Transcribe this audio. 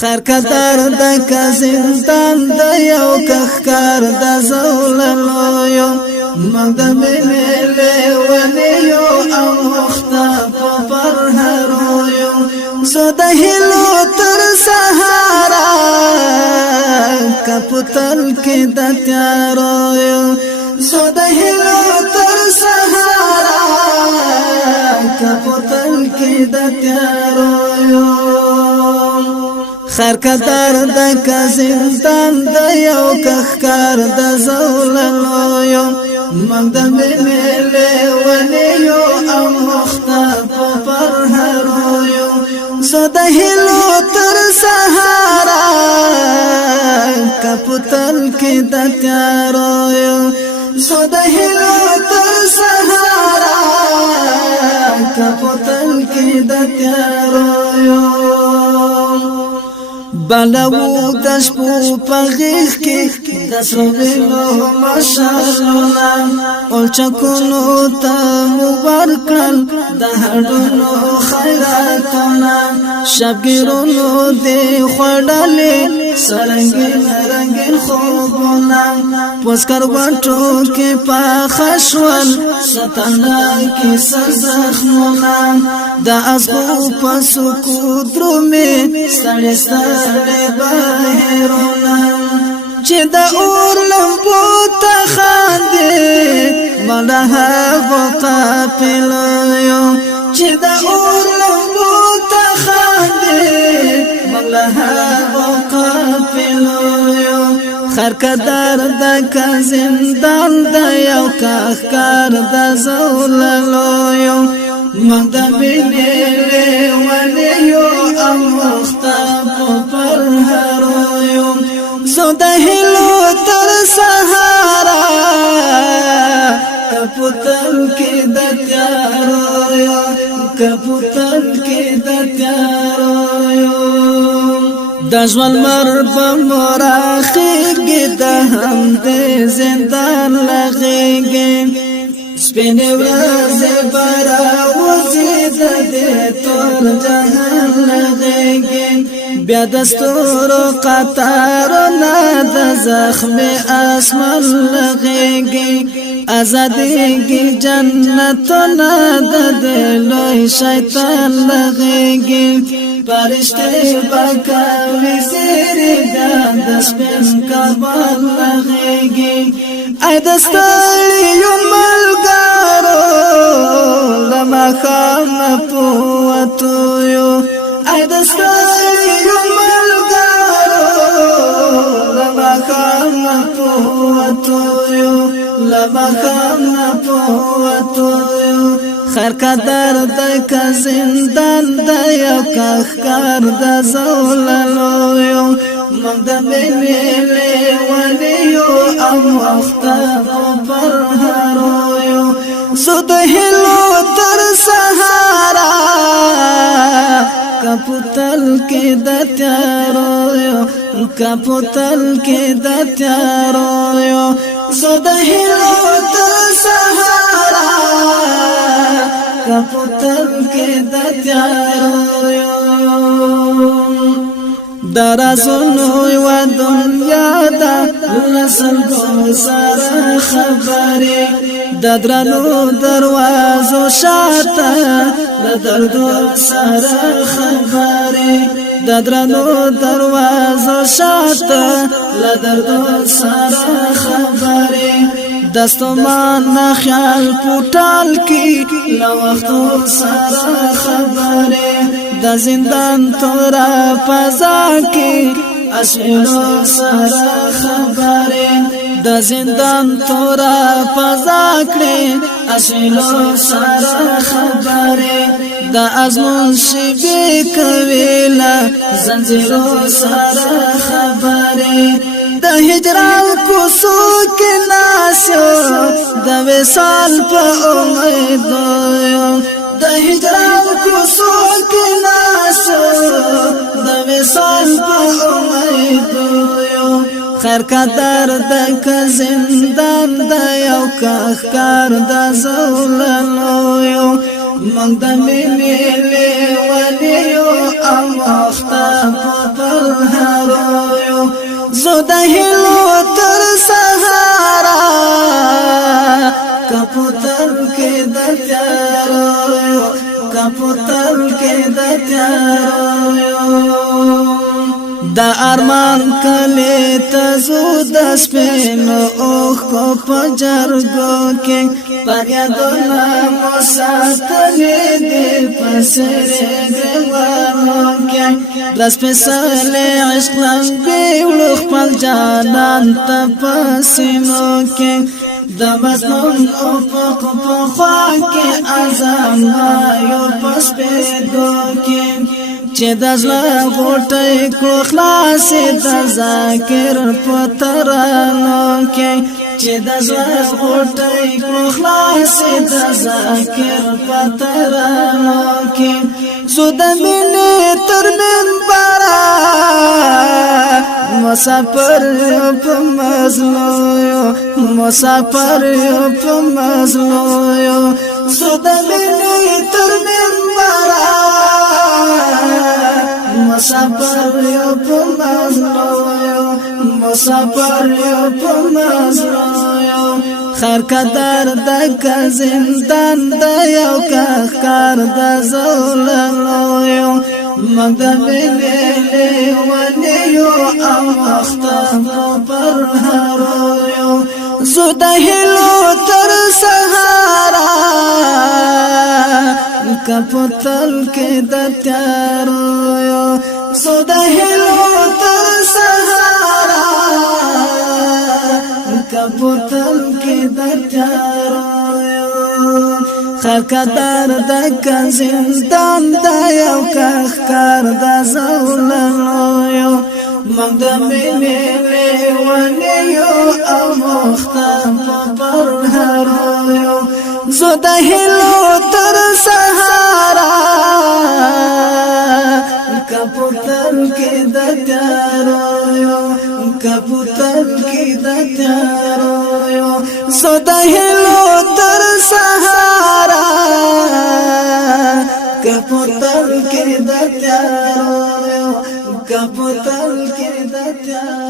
خیر قدر د کزندان د یو کخکار د زوللو یو مګ د مینې ونیو او مختاب پر هرو یو زه د هیلو تر سهارا کپتل کې د تیارو یو زه د هیلو تر سهارا کپتل کې د تیارو یو خیر قدر د کزندان د یو کخکار د زوللو یو مګ د مینې ونیو او مختاب پر هرو یو زه د هیلو تر سهارا کپتل کې د تیارو یو زه د هیلو تر سهارا کپتل کې د تیارو یو بلو د شپو په غیږ کې د سویلو مشالونه اولچکونو ته ورکړل د هډونو خیراتونه شبګیرونو دې خوړلې سرنګین رنګین خوبونه پوسکر وټو کې پاخه شول ستنه کې سرزخمونه د ازغو په سکو درومې ستړې بهرونا چې د اور لمبو ته خاندې ملها قافل یو چې د اور لمبو ته خاندې ملها قافل یو خیر قدر د کزندان د یو کخکار د زوللو یو مګ د مینې ونیو او مختاب پر هرو یو زه د هیلو تر سهارا کپتل کې د تیارو یو کپتل کې د تیارو یو د ژوند مربه مراخیږي د هم د زندان لغېږي سپینې ورځې براوځي د دې تور جهان لغېږي بیا د ستورو قطارونه د زخم اسمان لغېږي ازادېږي جنتونه د دې لوی شیطان لغېږي فرشتې به کوي زیرې بیا د سپین کعبان لغېږي ای د ستړیو ملګرو له ماښامه پوتو یو ای د ستړیو ملګرو له ماښامه پوتو یو له ماښامه پوتو یو خیر قدر د کزندان د یو کخکار د زوللو یو مګ د مینې ونیو او مختاب پر هرو یو زه د هیلو تر سهارا کپتل کې د تیارو یو کپتل کې د تیارو یو زه د هیلو تر سهارا کپتل کې د تیارو یو درازونو و دنیا دا لسلګو سره خبرې د درنو دروازو شاته د دردو سره خبرې د درنو دروازو شاته د دردو سره خبرې دستمان خیال پټال کی لو وختو سره خبره د زندان تورا فضا کی اسئلو سره خبره د زندان تورا فضا کړي اسئلو سره خبره د ازمون شبي کويلا زنجیرو سره خبره د هجران کوسو کې ناسو د وصال په امید د هجران کوسو کې ناسو د وصال په امید خیر قدر د زندان د یو کخکار د زوللو یو مګ د مینې ونیو او مختاب پر هارو زو د هلو تر سهارا کپوتر کې د تیارو کپوتر کې د تیارو دا ارمان کلی تزو د سپینو اوخ کو پجرګو کې پریادونه مو ساتلې دې پسره ګوانو کې داس پسله عشق لنګي ولو خپل جانان ته پسینو کې د مظلوم او په خوا کې اذان یو پس په دو کې چې د زړه غوټۍ کړو خلاص د ذکر په ترانو کې چې د زړه غوټۍ کړو خلاص د ذکر په ترانو کې زو د مینې تر منبره مسافر په مظلوم مسافر په مظلوم زو د مینې تر منبره مسافر یو په مظلوم مسافر یو په مظلوم خیر قدر د زندان د یو کار د زولنو مقدم لیلی ونیو او مختم پر هارو زو د هلو تر سهارا کپوتل کې د تیارو زو د هلو تر سهارا کپوتل کې د تیارو خیر قدر د زندان د یو کار د زولنو مقدم لیلی ونیو او مختم پر هارو زو د هلو تر سهارا کپوتل کې د تیارو کپوتل کې د تیارو زو د هلو تر سهارا کپوتل کې د تیارو کپوتل کې د تیارو